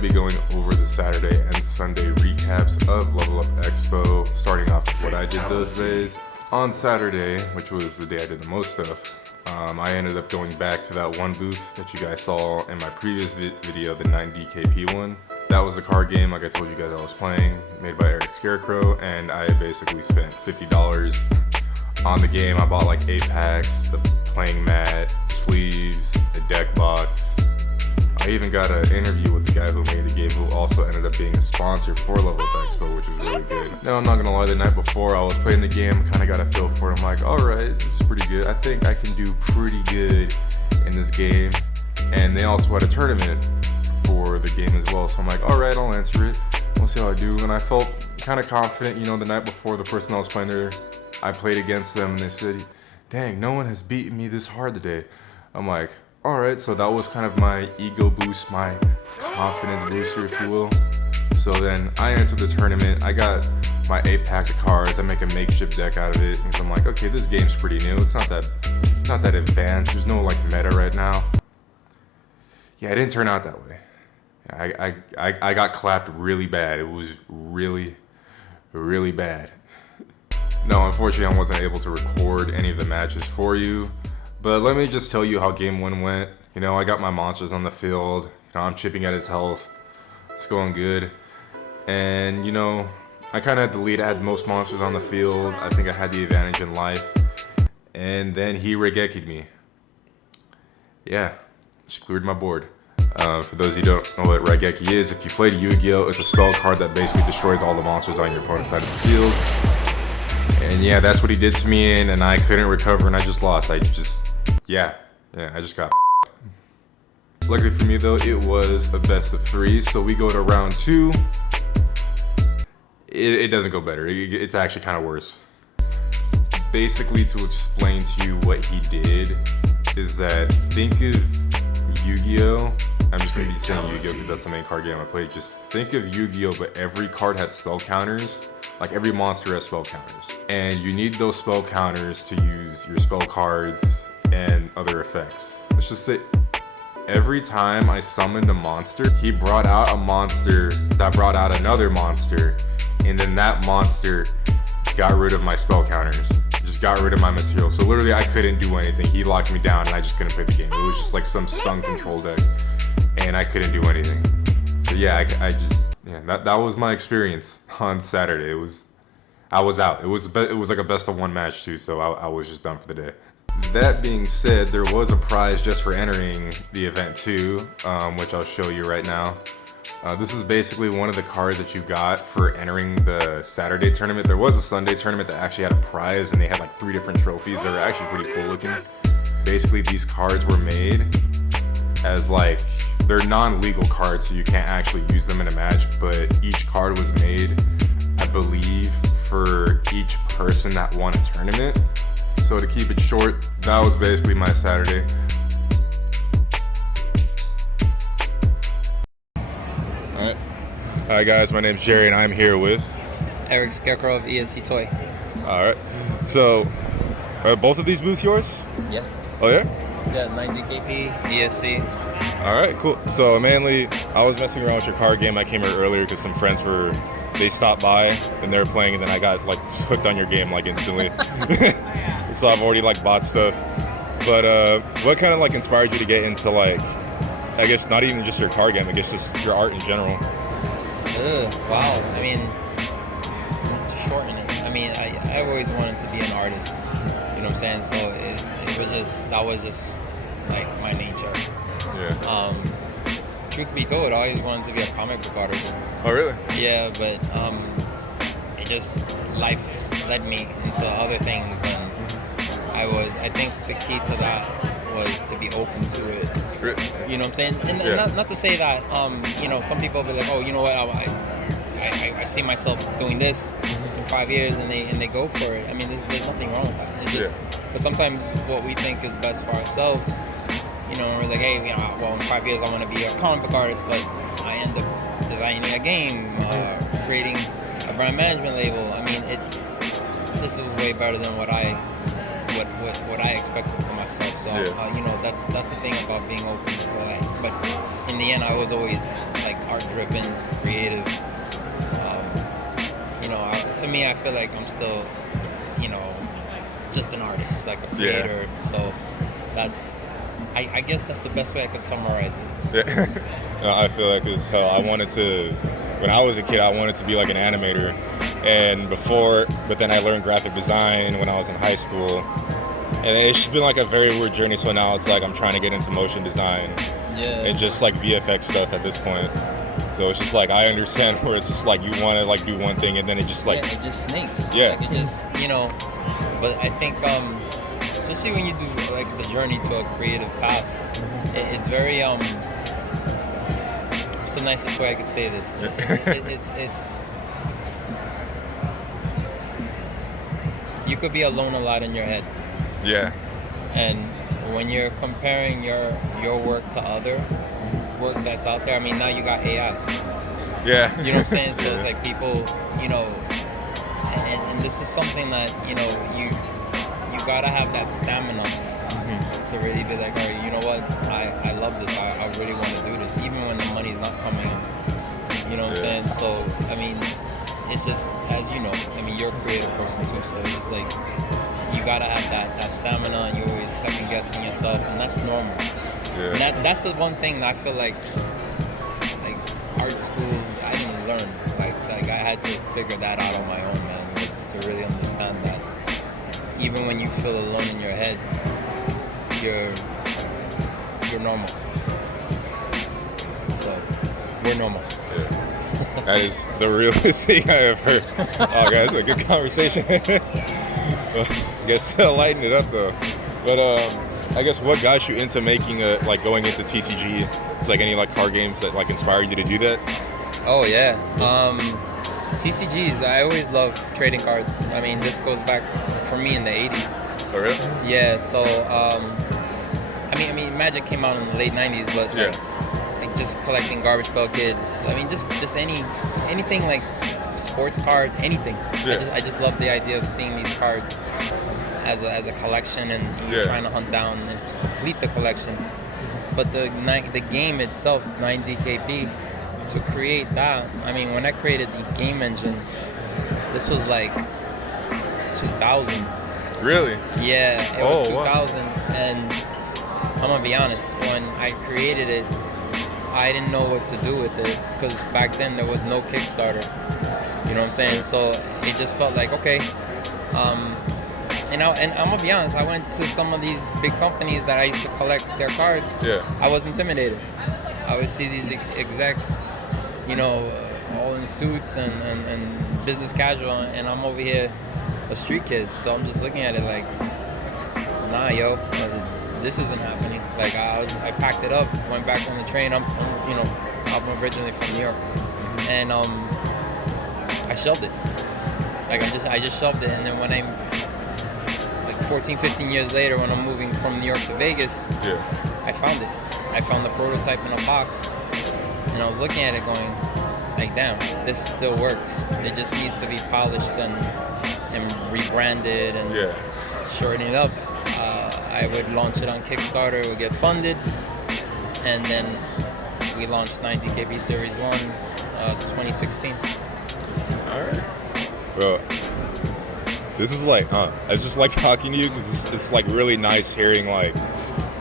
going to be going over the Saturday and Sunday recaps of LVL UP EXPO, starting off with what I did those days. On Saturday, which was the day I did the most stuff, I ended up going back to that one booth that you guys saw in my previous video, the 9DKP one. That was a card game, like I told you guys I was playing, made by Eric Scarecrow, and I basically spent $50 on the game. I bought like 8 packs, the playing mat, sleeves, a deck box. I even got an interview with the guy who made the game, who also ended up being a sponsor for LVL UP EXPO, which was really good. No, I'm not gonna lie, the night before I was playing the game, kind of got a feel for it. I'm like, alright, this is pretty good. I think I can do pretty good in this game. And they also had a tournament for the game as well, so I'm like, alright, I'll answer it. We'll see how I do. And I felt kind of confident, you know, the night before, the person I was playing there, I played against them and they said, dang, no one has beaten me this hard today. I'm like, alright, so that was kind of my ego boost, my confidence booster, if you will. So then I entered the tournament. I got my 8 packs of cards. I make a makeshift deck out of it because I'm like, okay, this game's pretty new. It's not that advanced. There's no like meta right now. Yeah, it didn't turn out that way. I got clapped really bad. It was really, really bad. No, unfortunately, I wasn't able to record any of the matches for you. But let me just tell you how game 1 went. You know, I got my monsters on the field. You know, I'm chipping at his health. It's going good. And, you know, I kind of had the lead. I had most monsters on the field. I think I had the advantage in life. And then he Regeki'd me. Yeah, just cleared my board. For those who don't know what Regeki is, if you played Yu-Gi-Oh!, it's a spell card that basically destroys all the monsters on your opponent's side of the field. And yeah, that's what he did to me, and I couldn't recover, and I just lost. I just got Luckily for me though, it was a best of 3, so we go to round 2. It doesn't go better. It's actually kind of worse. Basically, to explain to you what he did is that, think of Yu-Gi-Oh! I'm just going to be saying Yu-Gi-Oh! Because that's the main card game I played. Just think of Yu-Gi-Oh! But every card had spell counters. Like every monster has spell counters. And you need those spell counters to use your spell cards and other effects. Let's just say every time I summoned a monster, he brought out a monster that brought out another monster, and then that monster got rid of my spell counters, just got rid of my material. So literally I couldn't do anything. He locked me down and I just couldn't play the game. It was just like some stun control deck and I couldn't do anything. So yeah, that was my experience on Saturday. I was out. It was like a best of 1 match too, so I was just done for the day. That being said, there was a prize just for entering the event too, which I'll show you right now. This is basically one of the cards that you got for entering the Saturday tournament. There was a Sunday tournament that actually had a prize, and they had like 3 different trophies. They were actually pretty cool looking. Basically, these cards were made as like, they're non-legal cards, so you can't actually use them in a match, but each card was made, I believe, for each person that won a tournament. So to keep it short, that was basically my Saturday. Alright. Hi guys, my name's Jerry and I'm here with Eric Scarecrow of ESC Toy. Alright. So, are both of these booths yours? Yeah. Oh yeah? Yeah, 9DKP, ESC. Alright, cool. So mainly, I was messing around with your card game. I came here earlier because some friends they stopped by and they were playing, and then I got like hooked on your game like instantly. So I've already like bought stuff. But what kind of like inspired you to get into like, I guess not even just your card game, I guess just your art in general? Wow. I mean, to shorten it, I mean, I always wanted to be an artist. You know what I'm saying? So that was just like my nature. Yeah. Truth be told, I always wanted to be a comic book artist. Oh really? Yeah, but it just, life led me into other things, and I think the key to that was to be open to it. Really? You know what I'm saying? And Yeah. not to say that, you know, some people will be like, oh, you know what, I see myself doing this in 5 years, and they go for it. I mean, there's nothing wrong with that. It's just, but sometimes what we think is best for ourselves, you know, we're like, hey, you know, well, in 5 years I want to be a comic book artist, but I end up designing a game, creating a brand management label. I mean, this was way better than what I what I expected for myself. So you know, that's the thing about being open. So but in the end, I was always like art driven, creative. You know, to me, I feel like I'm still, you know, just an artist, like a creator. So that's, I guess that's the best way I could summarize it. Yeah. No, I feel like as hell. When I was a kid, I wanted to be like an animator. But then I learned graphic design when I was in high school. And it's just been like a very weird journey. So now it's like I'm trying to get into motion design and just like VFX stuff at this point. So it's just like I understand where it's just like you want to like do one thing and then it just like it just snakes. Yeah. Like it just, you know. But I think especially when you do like the journey to a creative path, it's very what's the nicest way I could say this? It's you could be alone a lot in your head. Yeah. And when you're comparing your work to other work that's out there, I mean, now you got AI. Yeah. You know what I'm saying? So it's like people, you know, and this is something that, you know, you gotta have that stamina to really be like, all right, you know what? I love this. I really want to do this, even when the money's not coming in. You know what I'm saying? So, I mean, it's just, as you know, I mean, you're a creative person too, so it's like you gotta have that stamina, and you're always second guessing yourself, and that's normal. Yeah. And that's the one thing that I feel like art schools I didn't learn. Like I had to figure that out on my own, man. Was to really understand that even when you feel alone in your head, you're normal. So we're normal. Yeah. That is the realest thing I have heard. Oh, guys, a good conversation. I guess lighten it up though. But I guess what got you into making like going into TCG? It's like any like card games that like inspired you to do that? Oh yeah. TCGs. I always loved trading cards. I mean, this goes back for me in the 80s. Oh really? Yeah. So I mean, Magic came out in the late 90s, but like just collecting Garbage Pail Kids. I mean, just anything like sports cards, anything. Yeah. I just love the idea of seeing these cards as a collection, and you're trying to hunt down and to complete the collection. But the game itself, 9DKP, to create that, I mean, when I created the game engine, this was like 2000. Really? Yeah, it was 2000. Wow. And I'm gonna be honest, when I created it, I didn't know what to do with it, because back then there was no Kickstarter. You know what I'm saying? So it just felt like, okay. And I'm gonna be honest, I went to some of these big companies that I used to collect their cards. Yeah. I was intimidated. I would see these execs, you know, all in suits and business casual, and I'm over here, a street kid. So I'm just looking at it like, nah, yo, this isn't happening. Like I packed it up, went back on the train. I'm originally from New York, and I shelved it. Like I just shelved it, and then when I'm like 14, 15 years later, when I'm moving from New York to Vegas, I found it. I found the prototype in a box, and I was looking at it going, like, damn, this still works. It just needs to be polished and rebranded and shorten it up. I would launch it on Kickstarter, it would get funded, and then we launched 9DKP Series 1, 2016. Alright. Bro, this is like, I just like talking to you because it's like really nice hearing like,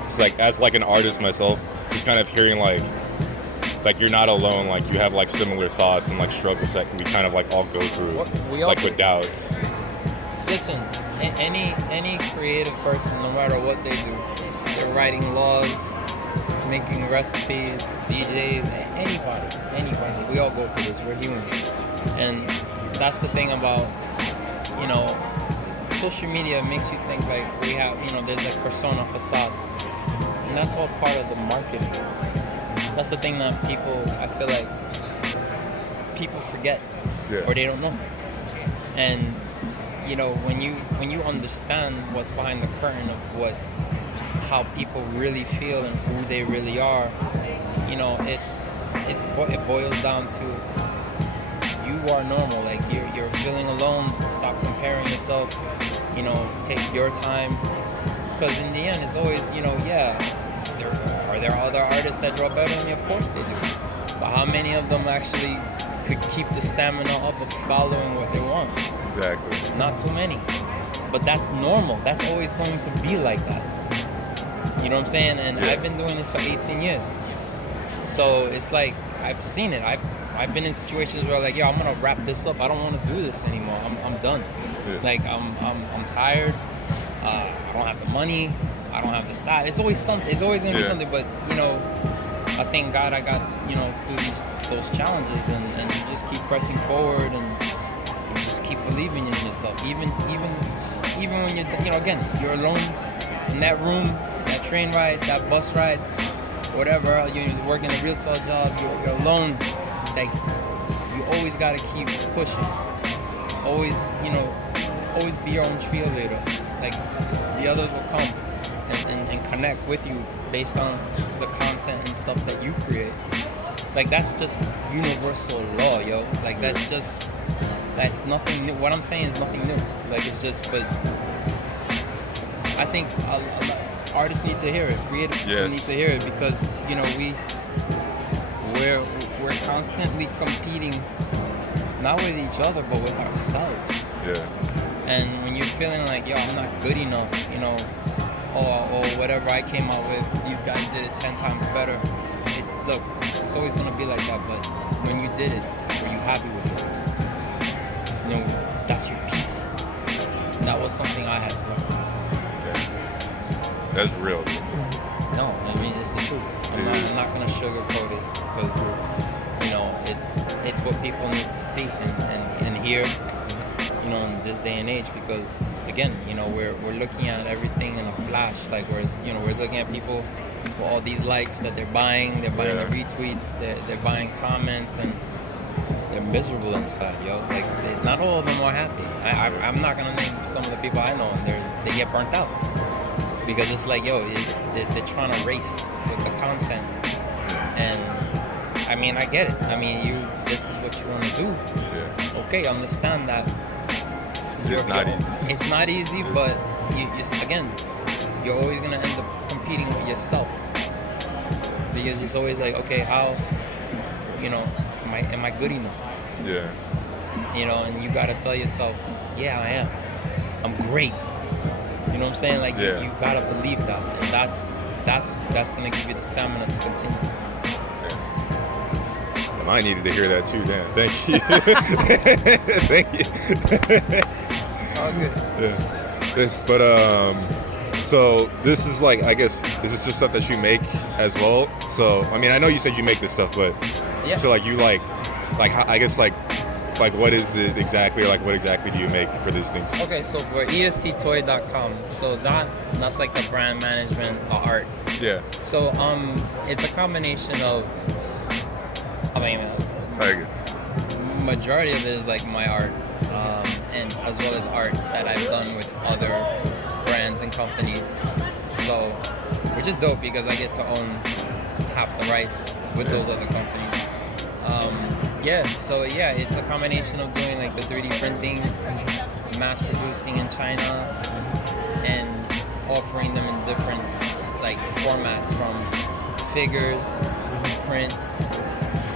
it's like as like an artist myself, just kind of hearing like you're not alone, like you have like similar thoughts and like struggles that we kind of like all go through, like with doubts. Listen, any creative person, no matter what they do, they're writing laws, making recipes, DJs, anybody. We all go through this. We're human, and that's the thing about, you know, social media makes you think like we have, you know, there's like persona facade, and that's all part of the marketing. That's the thing that I feel like people forget, or they don't know. And you know, when you understand what's behind the curtain of how people really feel and who they really are, you know, it boils down to you are normal. Like you're feeling alone. Stop comparing yourself. take your time, because in the end, it's always, are there other artists that draw better than me? Of course they do. But how many of them actually could keep the stamina up of following what they want? Exactly. Not too many. But that's normal. That's always going to be like that. You know what I'm saying? And I've been doing this for 18 years. So it's like, I've seen it. I've been in situations where like, I'm gonna wrap this up. I don't want to do this anymore. I'm done. Yeah. Like I'm tired. I don't have the money. I don't have the style. It's always something. It's always gonna be something. But I thank God I got through those challenges, and you just keep pressing forward, and you just keep believing in yourself. Even when you're again, you're alone in that room, that train ride, that bus ride, whatever. You're working a retail job. You're alone. Like, you always gotta keep pushing. Always be your own cheerleader. Like, the others will come and connect with you based on the content and stuff that you create. Like, that's just universal law, yo. Like, that's nothing new. What I'm saying is nothing new. Like, it's just, but I think artists need to hear it. Creative people need to hear it, because we're constantly competing, not with each other, but with ourselves. Yeah. And when you're feeling like, I'm not good enough, or whatever I came out with, these guys did it 10 times better. It's always gonna be like that. But when you did it, were you happy with it? That's your piece. And that was something I had to learn. Yeah. That's real. No, I mean, it's the truth. I'm not gonna sugarcoat it, because it's what people need to see and hear, in this day and age. Because again, we're looking at everything in a flash. Like, whereas we're looking at people with all these likes that they're buying the retweets, they're buying comments, and they're miserable inside, yo. Like, not all of them are happy. I'm not gonna name some of the people I know, and they get burnt out, because it's like, they're trying to race with the content. And I mean, I get it. I mean, this is what you want to do. Yeah. Okay, understand that. It's not easy, but you're always gonna end up competing with yourself, because it's always like, okay, how, am I good enough? Yeah. And you gotta tell yourself, I am. I'm great. You know what I'm saying? Like, you gotta believe that, and that's gonna give you the stamina to continue. I needed to hear that too, Dan. Thank you. Thank you. All good. Yeah. So this is like, I guess, this is just stuff that you make as well. So, I mean, I know you said you make this stuff, but so like, you I guess like what is it exactly, or like what exactly do you make for these things? Okay, so for esctoy.com, so that's like the brand management art. Yeah. So it's a combination of, majority of it is like my art, and as well as art that I've done with other brands and companies. So, which is dope, because I get to own half the rights with those other companies. It's a combination of doing like the 3D printing, mass producing in China, and offering them in different like formats, from figures, prints,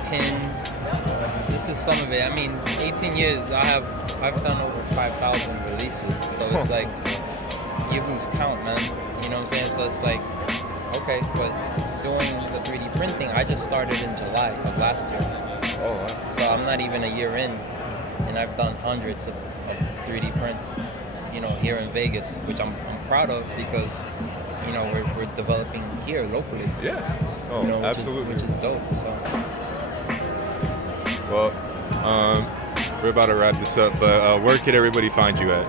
pins. This is some of it. I mean, 18 years, I've done over 5,000 releases. So it's like, you lose count, man. You know what I'm saying? So it's like, okay, but doing the 3D printing, I just started in July of last year. Oh, wow. So I'm not even a year in, and I've done hundreds of 3D prints, here in Vegas, which I'm proud of, because, we're developing here locally. Yeah. Oh, absolutely. Which is dope. So. Well, we're about to wrap this up, but where could everybody find you at?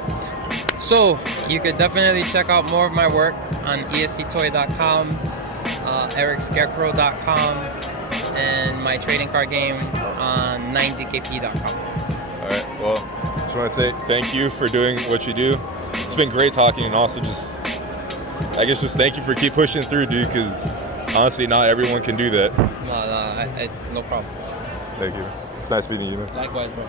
So you could definitely check out more of my work on esctoy.com, ericscarecrow.com, and my trading card game on 9dkp.com. All right. Well, just want to say thank you for doing what you do. It's been great talking, and also just thank you for keep pushing through, dude, because honestly, not everyone can do that. No problem. Thank you. It's nice meeting you, man. Likewise, bro.